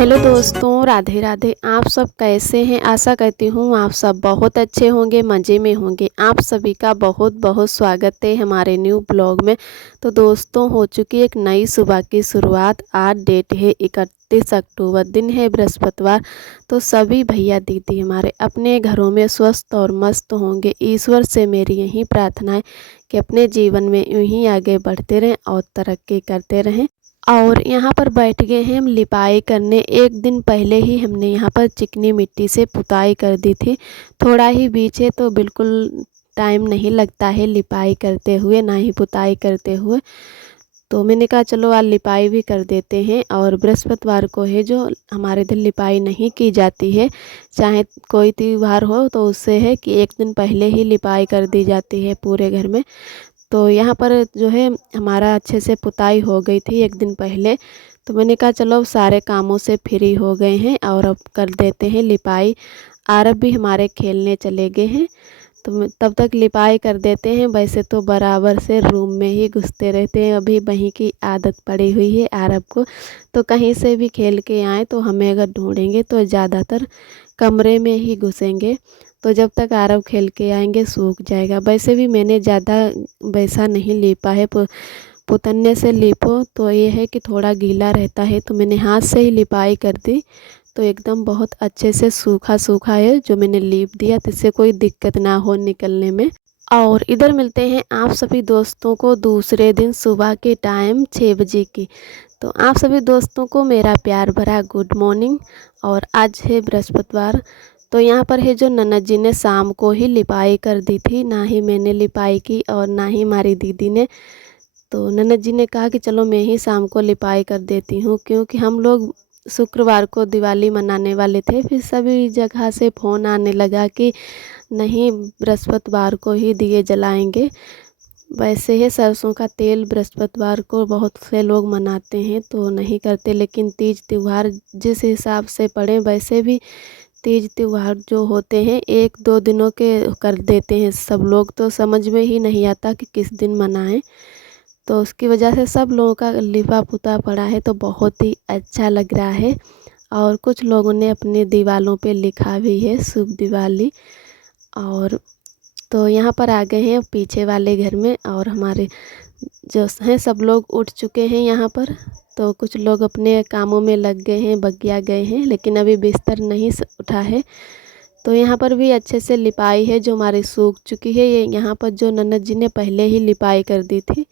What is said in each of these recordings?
Hello दोस्तों, राधे राधे। आप सब कैसे हैं? आशा करती हूँ आप सब बहुत अच्छे होंगे, मज़े में होंगे। आप सभी का बहुत बहुत स्वागत है हमारे न्यू ब्लॉग में। तो दोस्तों, हो चुकी एक नई सुबह की शुरुआत। आज डेट है 31 अक्टूबर, दिन है बृहस्पतिवार। तो सभी भैया दीदी हमारे अपने घरों में स्वस्थ और मस्त होंगे। ईश्वर से मेरी यही प्रार्थना है कि अपने जीवन में यूं ही आगे बढ़ते रहें और तरक्की करते रहें। और यहाँ पर बैठ गए हैं हम लिपाई करने। एक दिन पहले ही हमने यहाँ पर चिकनी मिट्टी से पुताई कर दी थी। थोड़ा ही बीच है तो बिल्कुल टाइम नहीं लगता है लिपाई करते हुए, ना ही पुताई करते हुए। तो मैंने कहा चलो आज लिपाई भी कर देते हैं। और बृहस्पतिवार को है जो हमारे इधर लिपाई नहीं की जाती है, चाहे कोई त्यौहार हो तो उससे है कि एक दिन पहले ही लिपाई कर दी जाती है पूरे घर में। तो यहाँ पर जो है हमारा अच्छे से पुताई हो गई थी एक दिन पहले। तो मैंने कहा चलो अब सारे कामों से फ्री हो गए हैं और अब कर देते हैं लिपाई। आरब भी हमारे खेलने चले गए हैं, तो तब तक लिपाई कर देते हैं। वैसे तो बराबर से रूम में ही घुसते रहते हैं, अभी वहीं की आदत पड़ी हुई है आरब को। तो कहीं से भी खेल के आए तो हमें अगर ढूंढेंगे तो ज़्यादातर कमरे में ही घुसेंगे। तो जब तक आरव खेल के आएंगे सूख जाएगा। वैसे भी मैंने ज़्यादा वैसा नहीं लीपा है, पुतन्ने से लीपो तो ये है कि थोड़ा गीला रहता है, तो मैंने हाथ से ही लिपाई कर दी। तो एकदम बहुत अच्छे से सूखा सूखा है जो मैंने लीप दिया, तो इससे कोई दिक्कत ना हो निकलने में। और इधर मिलते हैं आप सभी दोस्तों को दूसरे दिन सुबह के टाइम 6 बजे की। तो आप सभी दोस्तों को मेरा प्यार भरा गुड मॉर्निंग। और आज है बृहस्पतिवार। तो यहाँ पर है जो ननद जी ने शाम को ही लिपाई कर दी थी, ना ही मैंने लिपाई की और ना ही हमारी दीदी ने। तो ननद जी ने कहा कि चलो मैं ही शाम को लिपाई कर देती हूँ, क्योंकि हम लोग शुक्रवार को दिवाली मनाने वाले थे। फिर सभी जगह से फ़ोन आने लगा कि नहीं, बृहस्पतिवार को ही दिए जलाएंगे। वैसे है सरसों का तेल बृहस्पतिवार को बहुत से लोग मनाते हैं तो नहीं करते, लेकिन तीज त्यौहार जिस हिसाब से पड़े वैसे भी तीज त्यौहार जो होते हैं 1-2 दिनों के कर देते हैं सब लोग। तो समझ में ही नहीं आता कि किस दिन मनाएं। तो उसकी वजह से सब लोगों का लिपा पुता पड़ा है तो बहुत ही अच्छा लग रहा है। और कुछ लोगों ने अपने दीवालों पे लिखा भी है शुभ दिवाली। और तो यहाँ पर आ गए हैं पीछे वाले घर में, और हमारे जो हैं सब लोग उठ चुके हैं यहाँ पर। तो कुछ लोग अपने कामों में लग गए हैं, बगिया गए हैं, लेकिन अभी बिस्तर नहीं उठा है। तो यहाँ पर भी अच्छे से लिपाई है जो हमारी सूख चुकी है। ये यहाँ पर जो ननद जी ने पहले ही लिपाई कर दी थी,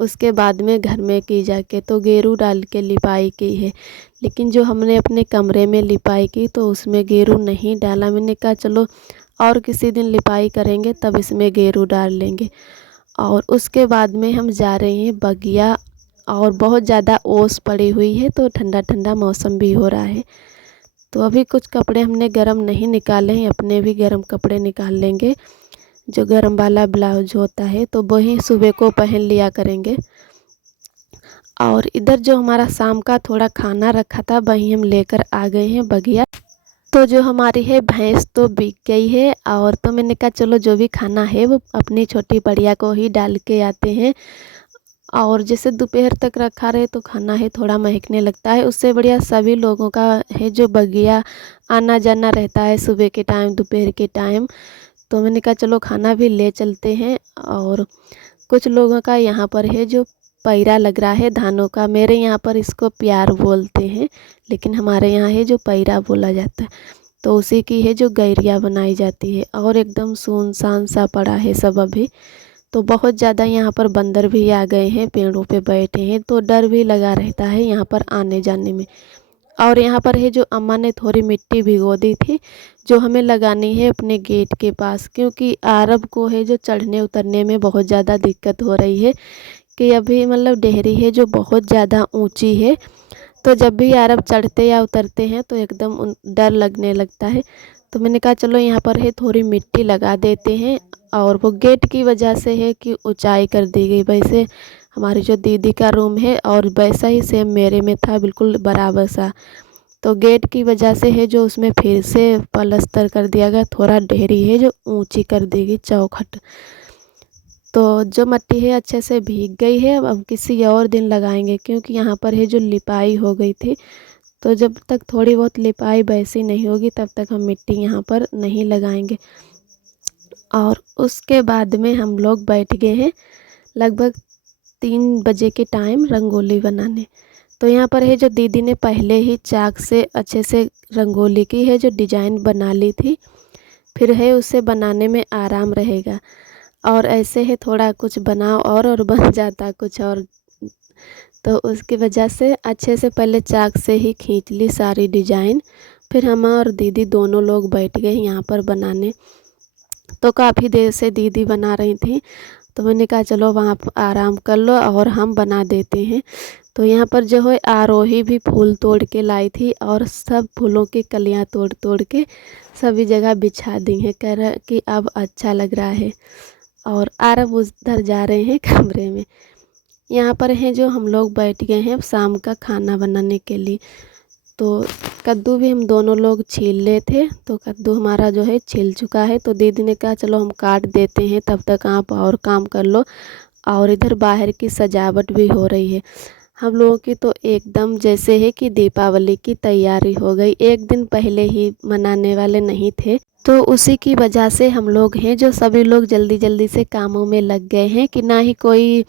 उसके बाद में घर में की जाके तो गेरू डाल के लिपाई की है। लेकिन जो हमने अपने कमरे में लिपाई की तो उसमें गेरू नहीं डाला। मैंने कहा चलो और किसी दिन लिपाई करेंगे तब इसमें गेरू डाल लेंगे। और उसके बाद में हम जा रहे हैं बगिया। और बहुत ज़्यादा ओस पड़ी हुई है तो ठंडा ठंडा मौसम भी हो रहा है। तो अभी कुछ कपड़े हमने गरम नहीं निकाले हैं, अपने भी गरम कपड़े निकाल लेंगे। जो गरम वाला ब्लाउज होता है तो वही सुबह को पहन लिया करेंगे। और इधर जो हमारा शाम का थोड़ा खाना रखा था वही हम लेकर आ गए हैं बगिया। तो जो हमारी है भैंस तो बिक गई है, और तो मैंने कहा चलो जो भी खाना है वो अपनी छोटी बढ़िया को ही डाल के आते हैं। और जैसे दोपहर तक रखा रहे तो खाना है थोड़ा महकने लगता है, उससे बढ़िया सभी लोगों का है जो बगिया आना जाना रहता है सुबह के टाइम दोपहर के टाइम। तो मैंने कहा चलो खाना भी ले चलते हैं। और कुछ लोगों का यहाँ पर है जो पैरा लग रहा है धानों का, मेरे यहाँ पर इसको प्यार बोलते हैं, लेकिन हमारे यहाँ है जो पैरा बोला जाता है। तो उसी की है जो गैरिया बनाई जाती है। और एकदम सुनसान सा पड़ा है सब अभी। तो बहुत ज़्यादा यहाँ पर बंदर भी आ गए हैं, पेड़ों पे बैठे हैं, तो डर भी लगा रहता है यहाँ पर आने जाने में। और यहाँ पर है जो अम्मा ने थोड़ी मिट्टी भिगो दी थी जो हमें लगानी है अपने गेट के पास, क्योंकि आरब को है जो चढ़ने उतरने में बहुत ज़्यादा दिक्कत हो रही है। कि अभी मतलब डेहरी है जो बहुत ज़्यादा ऊंची है, तो जब भी अरब चढ़ते या उतरते हैं तो एकदम डर लगने लगता है। तो मैंने कहा चलो यहाँ पर है थोड़ी मिट्टी लगा देते हैं। और वो गेट की वजह से है कि ऊंचाई कर दी गई। वैसे हमारी जो दीदी का रूम है और वैसा ही सेम मेरे में था, बिल्कुल बराबर सा। तो गेट की वजह से है जो उसमें फिर से पलस्तर कर दिया गया, थोड़ा डेहरी है जो ऊंची कर दी गई चौखट। तो जो मिट्टी है अच्छे से भीग गई है, अब किसी और दिन लगाएंगे, क्योंकि यहाँ पर है जो लिपाई हो गई थी तो जब तक थोड़ी बहुत लिपाई वैसी नहीं होगी तब तक हम मिट्टी यहाँ पर नहीं लगाएंगे। और उसके बाद में हम लोग बैठ गए हैं लगभग 3 बजे के टाइम रंगोली बनाने। तो यहाँ पर है जो दीदी ने पहले ही चाक से अच्छे से रंगोली की है, जो डिजाइन बना ली थी, फिर है उसे बनाने में आराम रहेगा। और ऐसे है थोड़ा कुछ बनाओ और बन जाता कुछ और। तो उसकी वजह से अच्छे से पहले चाक से ही खींच ली सारी डिजाइन। फिर हम और दीदी दोनों लोग बैठ गए यहाँ पर बनाने। तो काफ़ी देर से दीदी बना रही थी, तो मैंने कहा चलो वहाँ पर आराम कर लो और हम बना देते हैं। तो यहाँ पर जो है आरोही भी फूल तोड़ के लाई थी और सब फूलों की कलियाँ तोड़ तोड़ के सभी जगह बिछा दी हैं, कह रहा कि अब अच्छा लग रहा है। और आरब उधर जा रहे हैं कमरे में। यहाँ पर हैं जो हम लोग बैठ गए हैं शाम का खाना बनाने के लिए। तो कद्दू भी हम दोनों लोग छील ले थे, तो कद्दू हमारा जो है छिल चुका है। तो दीदी ने कहा चलो हम काट देते हैं, तब तक आप और काम कर लो। और इधर बाहर की सजावट भी हो रही है। हम लोगों की तो एकदम जैसे है कि दीपावली की तैयारी हो गई, एक दिन पहले ही मनाने वाले नहीं थे। तो उसी की वजह से हम लोग हैं जो सभी लोग जल्दी जल्दी से कामों में लग गए हैं कि ना ही कोई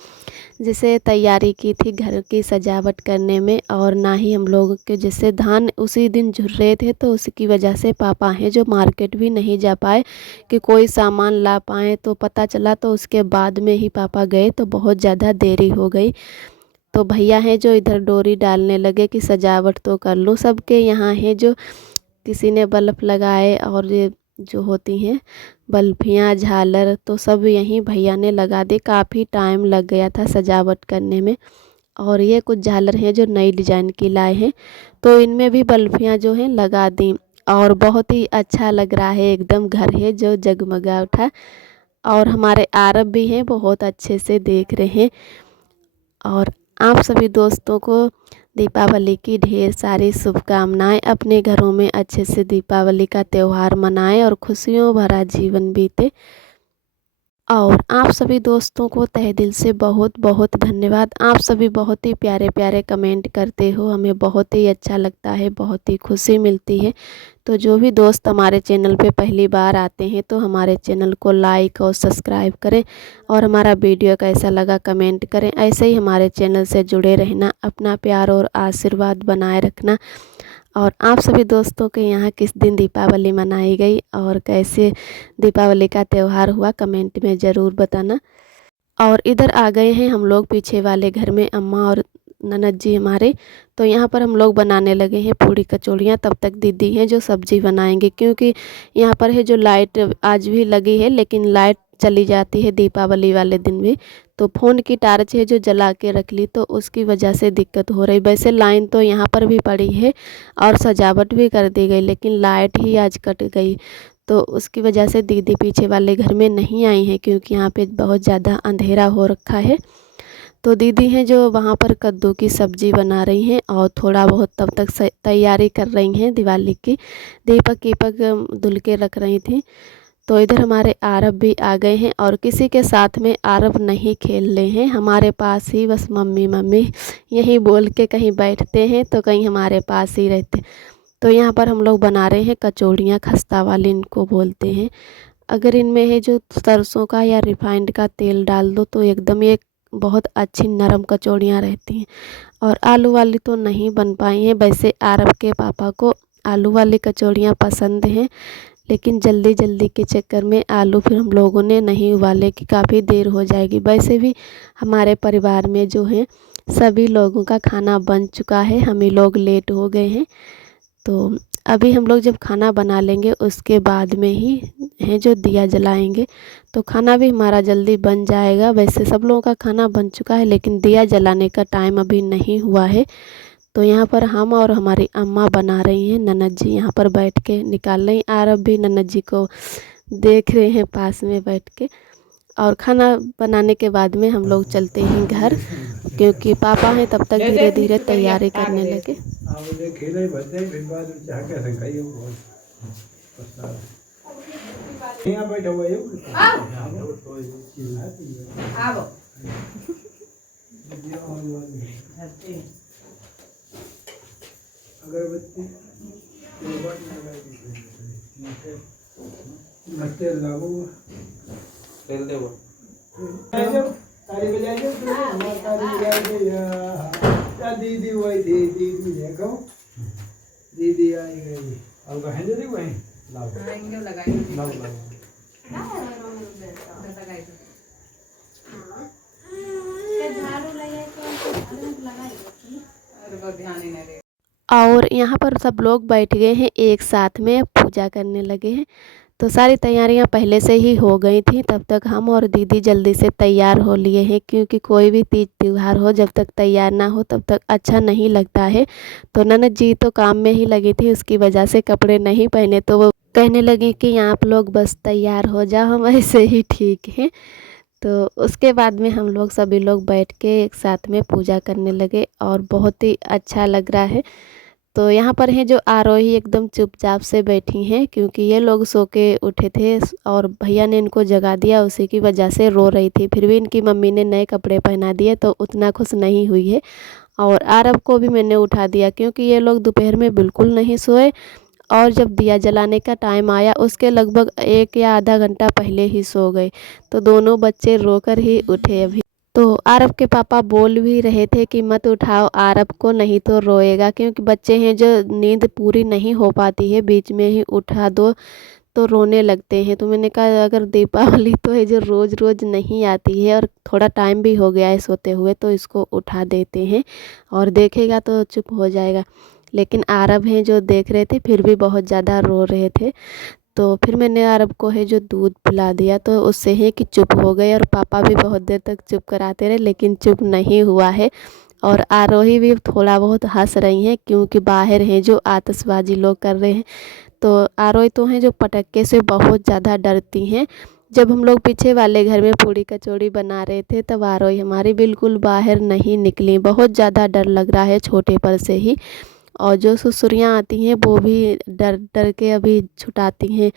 जैसे तैयारी की थी घर की सजावट करने में, और ना ही हम लोग के जैसे धान उसी दिन झुर रहे थे। तो उसकी वजह से पापा हैं जो मार्केट भी नहीं जा पाए कि कोई सामान ला पाएँ। तो पता चला तो उसके बाद में ही पापा गए, तो बहुत ज़्यादा देरी हो गई। तो भैया हैं जो इधर डोरी डालने लगे कि सजावट तो कर लूँ। सबके यहाँ है जो किसी ने बल्ब लगाए और ये जो होती हैं बल्बियाँ झालर, तो सब यहीं भैया ने लगा दी। काफ़ी टाइम लग गया था सजावट करने में। और ये कुछ झालर हैं जो नई डिजाइन की लाए हैं, तो इनमें भी बल्बियाँ जो हैं लगा दी। और बहुत ही अच्छा लग रहा है, एकदम घर है जो जगमगा उठा। और हमारे आरब भी हैं, बहुत अच्छे से देख रहे हैं। और आप सभी दोस्तों को दीपावली की ढेर सारी शुभकामनाएं। अपने घरों में अच्छे से दीपावली का त्यौहार मनाएं और खुशियों भरा जीवन बीते। और आप सभी दोस्तों को तहे दिल से बहुत बहुत धन्यवाद। आप सभी बहुत ही प्यारे प्यारे कमेंट करते हो, हमें बहुत ही अच्छा लगता है, बहुत ही खुशी मिलती है। तो जो भी दोस्त हमारे चैनल पे पहली बार आते हैं तो हमारे चैनल को लाइक और सब्सक्राइब करें, और हमारा वीडियो कैसा लगा कमेंट करें। ऐसे ही हमारे चैनल से जुड़े रहना, अपना प्यार और आशीर्वाद बनाए रखना। और आप सभी दोस्तों के यहाँ किस दिन दीपावली मनाई गई और कैसे दीपावली का त्यौहार हुआ, कमेंट में ज़रूर बताना। और इधर आ गए हैं हम लोग पीछे वाले घर में, अम्मा और ननद जी हमारे। तो यहाँ पर हम लोग बनाने लगे हैं पूड़ी कचौड़ियाँ। तब तक दीदी हैं जो सब्जी बनाएंगे, क्योंकि यहाँ पर है जो लाइट आज भी लगी है, लेकिन लाइट चली जाती है दीपावली वाले दिन भी। तो फ़ोन की टार्च है जो जला के रख ली, तो उसकी वजह से दिक्कत हो रही। वैसे लाइन तो यहाँ पर भी पड़ी है और सजावट भी कर दी गई, लेकिन लाइट ही आज कट गई। तो उसकी वजह से दीदी पीछे वाले घर में नहीं आई हैं, क्योंकि यहाँ पे बहुत ज़्यादा अंधेरा हो रखा है। तो दीदी हैं जो वहाँ पर कद्दू की सब्ज़ी बना रही हैं और थोड़ा बहुत तब तक तैयारी कर रही हैं दिवाली की। दीपक वीपक धुल के रख रही थी। तो इधर हमारे आरब भी आ गए हैं, और किसी के साथ में आरब नहीं खेल रहे हैं, हमारे पास ही बस मम्मी मम्मी यही बोल के कहीं बैठते हैं तो कहीं हमारे पास ही रहते। तो यहाँ पर हम लोग बना रहे हैं कचौड़ियाँ, खस्ता वाली इनको बोलते हैं। अगर इनमें है जो सरसों का या रिफाइंड का तेल डाल दो तो एकदम ये बहुत अच्छी नरम कचौड़ियाँ रहती हैं। और आलू वाली तो नहीं बन पाई हैं। वैसे आरब के पापा को आलू वाली कचौड़ियाँ पसंद हैं, लेकिन जल्दी जल्दी के चक्कर में आलू फिर हम लोगों ने नहीं उबाले कि काफ़ी देर हो जाएगी। वैसे भी हमारे परिवार में जो है सभी लोगों का खाना बन चुका है, हम ही लोग लेट हो गए हैं। तो अभी हम लोग जब खाना बना लेंगे उसके बाद में ही है जो दिया जलाएंगे, तो खाना भी हमारा जल्दी बन जाएगा। वैसे सब लोगों का खाना बन चुका है, लेकिन दिया जलाने का टाइम अभी नहीं हुआ है। तो यहाँ पर हम और हमारी अम्मा बना रही हैं, ननद जी यहाँ पर बैठ के निकाल रही। आरब भी ननद जी को देख रहे हैं पास में बैठ के। और खाना बनाने के बाद में हम लोग चलते हैं घर, क्योंकि पापा हैं तब तक धीरे धीरे तैयारी करने लगे। अगरबत्ती तेल लागू तेल दे वो दीदी वही दीदी देखो दीदी आई गई अब कहें दीदी वही लाओ लगाएंगे लाओ और यहाँ पर सब लोग बैठ गए हैं एक साथ में पूजा करने लगे हैं। तो सारी तैयारियां पहले से ही हो गई थी। तब तक हम और दीदी जल्दी से तैयार हो लिए हैं, क्योंकि कोई भी तीज त्यौहार हो जब तक तैयार ना हो तब तक अच्छा नहीं लगता है। तो ननद जी तो काम में ही लगी थी, उसकी वजह से कपड़े नहीं पहने, तो वो कहने लगी कि आप लोग बस तैयार हो जाओ, हम ऐसे ही ठीक हैं। तो उसके बाद में हम लोग सभी लोग बैठ के एक साथ में पूजा करने लगे और बहुत ही अच्छा लग रहा है। तो यहाँ पर है जो आरोही एकदम चुपचाप से बैठी हैं, क्योंकि ये लोग सो के उठे थे और भैया ने इनको जगा दिया, उसी की वजह से रो रही थी। फिर भी इनकी मम्मी ने नए कपड़े पहना दिए तो उतना खुश नहीं हुई है। और आरब को भी मैंने उठा दिया, क्योंकि ये लोग दोपहर में बिल्कुल नहीं सोए और जब दिया जलाने का टाइम आया उसके लगभग 1 या आधा घंटा पहले ही सो गए। तो दोनों बच्चे रोकर ही उठे अभी। तो आरब के पापा बोल भी रहे थे कि मत उठाओ आरब को, नहीं तो रोएगा, क्योंकि बच्चे हैं जो नींद पूरी नहीं हो पाती है, बीच में ही उठा दो तो रोने लगते हैं। तो मैंने कहा अगर दीपावली तो है जो रोज़ रोज़ नहीं आती है और थोड़ा टाइम भी हो गया है सोते हुए, तो इसको उठा देते हैं और देखेगा तो चुप हो जाएगा। लेकिन आरब हैं जो देख रहे थे फिर भी बहुत ज़्यादा रो रहे थे। तो फिर मैंने अरब को है जो दूध पिला दिया, तो उससे है कि चुप हो गए। और पापा भी बहुत देर तक चुप कराते रहे लेकिन चुप नहीं हुआ है। और आरोही भी थोड़ा बहुत हंस रही हैं, क्योंकि बाहर हैं जो आतिशबाजी लोग कर रहे हैं। तो आरोही तो हैं जो पटक्के से बहुत ज़्यादा डरती हैं। जब हम लोग पीछे वाले घर में पूड़ी कचौड़ी बना रहे थे तब आरोही हमारी बिल्कुल बाहर नहीं निकली, बहुत ज़्यादा डर लग रहा है छोटे पर से ही। और जो ससुरियाँ आती हैं वो भी डर डर के अभी छुटाती हैं,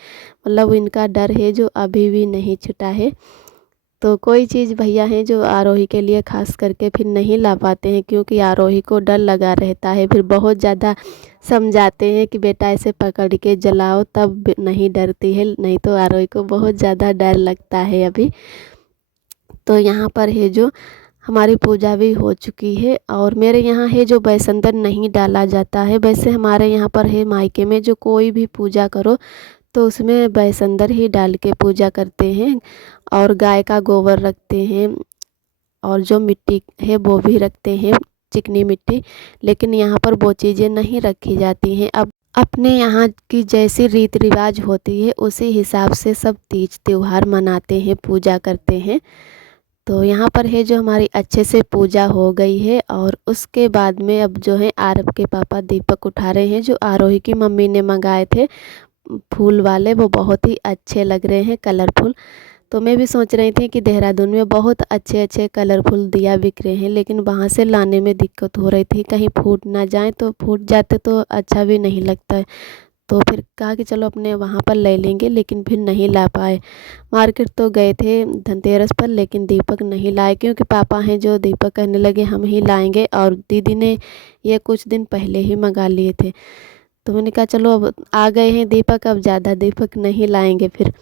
मतलब इनका डर है जो अभी भी नहीं छुटा है। तो कोई चीज़ भैया हैं जो आरोही के लिए खास करके फिर नहीं ला पाते हैं, क्योंकि आरोही को डर लगा रहता है। फिर बहुत ज़्यादा समझाते हैं कि बेटा ऐसे पकड़ के जलाओ तब नहीं डरती है, नहीं तो आरोही को बहुत ज़्यादा डर लगता है अभी। तो यहाँ पर है जो हमारी पूजा भी हो चुकी है। और मेरे यहाँ है जो बैसंदर नहीं डाला जाता है, वैसे हमारे यहाँ पर है मायके में जो कोई भी पूजा करो तो उसमें बैसंदर ही डाल के पूजा करते हैं। और गाय का गोबर रखते हैं और जो मिट्टी है वो भी रखते हैं, चिकनी मिट्टी। लेकिन यहाँ पर वो चीज़ें नहीं रखी जाती हैं। अब अपने यहाँ की जैसी रीति रिवाज होती है उसी हिसाब से सब तीज त्यौहार मनाते हैं, पूजा करते हैं। तो यहाँ पर है जो हमारी अच्छे से पूजा हो गई है। और उसके बाद में अब जो है आरब के पापा दीपक उठा रहे हैं, जो आरोही की मम्मी ने मंगाए थे फूल वाले, वो बहुत ही अच्छे लग रहे हैं, कलरफुल। तो मैं भी सोच रही थी कि देहरादून में बहुत अच्छे अच्छे कलरफुल दिया बिक रहे हैं, लेकिन वहाँ से लाने में दिक्कत हो रही थी, कहीं फूट ना जाए, तो फूट जाते तो अच्छा भी नहीं लगता है। तो फिर कहा कि चलो अपने वहाँ पर ले लेंगे, लेकिन फिर नहीं ला पाए। मार्केट तो गए थे धनतेरस पर, लेकिन दीपक नहीं लाए, क्योंकि पापा हैं जो दीपक कहने लगे हम ही लाएंगे, और दीदी ने ये कुछ दिन पहले ही मंगा लिए थे। तो मैंने कहा चलो अब आ गए हैं दीपक, अब ज़्यादा दीपक नहीं लाएंगे फिर।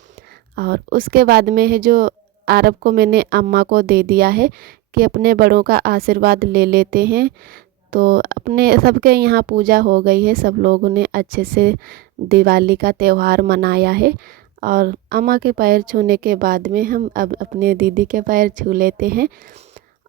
और उसके बाद में है जो आरब को मैंने अम्मा को दे दिया है कि अपने बड़ों का आशीर्वाद ले लेते हैं। तो अपने सबके यहाँ पूजा हो गई है, सब लोगों ने अच्छे से दिवाली का त्यौहार मनाया है। और अम्मा के पैर छूने के बाद में हम अब अपने दीदी के पैर छू लेते हैं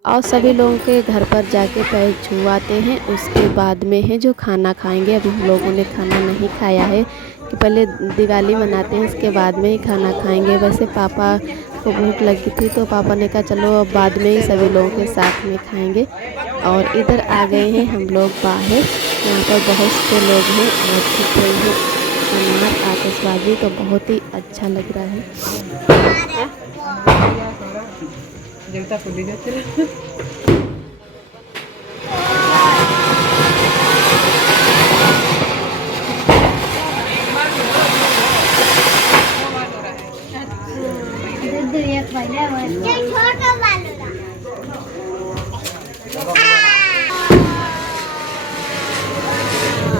और सभी लोगों के घर पर जाके पैर छुआते हैं। उसके बाद में है जो खाना खाएंगे। अभी हम लोगों ने खाना नहीं खाया है कि पहले दिवाली मनाते हैं उसके बाद में ही खाना खाएंगे। वैसे पापा को भूख लगी थी तो पापा ने कहा चलो अब बाद में ही सभी लोगों के साथ में खाएंगे। और इधर आ गए हैं हम लोग बाहर, यहाँ पर बहुत से लोग हैं और दिख रही है अनार आतिशबाजी, तो बहुत ही अच्छा लग रहा है। जगता खुली जाते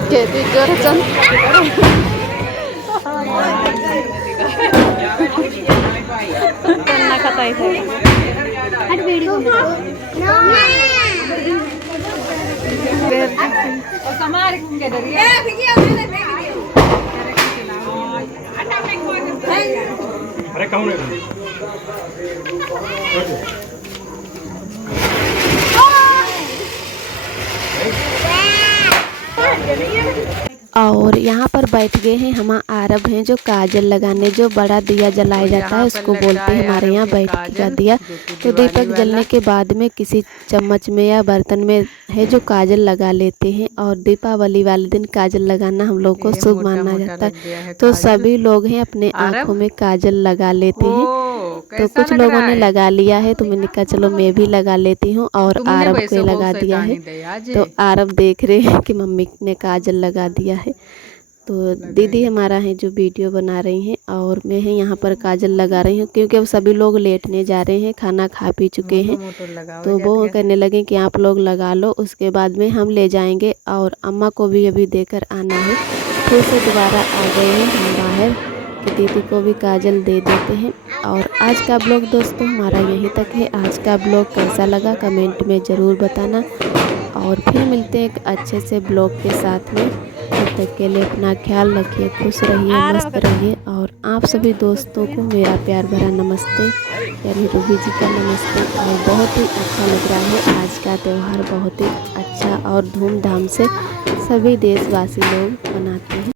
कहती गर्जन करना कताई थे अरे कहूँ और यहाँ पर बैठ गए हैं हम आरब हैं जो काजल लगाने, जो बड़ा दिया जलाया जाता है उसको बोलते हैं हमारे यहाँ बैठ का दिया। तो दीपक जलने के बाद में किसी चम्मच में या बर्तन में है जो काजल लगा लेते हैं। और दीपावली वाले दिन काजल लगाना हम लोग को शुभ माना जाता है। तो सभी लोग हैं अपने आँखों में काजल लगा लेते हैं। तो कुछ लोगों ने लगा लिया है तो मैंने कहा चलो मैं भी लगा लेती हूँ और आरब को लगा दिया है। तो आरब देख रहे हैं कि मम्मी ने काजल लगा दिया है। तो दीदी हमारा है जो वीडियो बना रही हैं और मैं है यहाँ पर काजल लगा रही हूँ क्योंकि अब सभी लोग लेटने जा रहे हैं, खाना खा पी चुके हैं। तो वो कहने लगे कि आप लोग लगा लो, उसके बाद में हम ले जाएंगे और अम्मा को भी अभी देकर आना है। फिर से दोबारा आ गए हैं हम बाहर कि दीदी को भी काजल दे देते हैं। और आज का ब्लॉग दोस्तों हमारा यहीं तक है। आज का ब्लॉग कैसा लगा कमेंट में ज़रूर बताना और फिर मिलते हैं एक अच्छे से ब्लॉग के साथ में। तब तक के लिए अपना ख्याल रखिए, खुश रहिए, मस्त रहिए। और आप सभी दोस्तों को मेरा प्यार भरा नमस्ते, यानी रूबी जी का नमस्ते। और बहुत ही अच्छा लग रहा है आज का त्यौहार, बहुत ही अच्छा और धूमधाम से सभी देशवासी लोग मनाते हैं।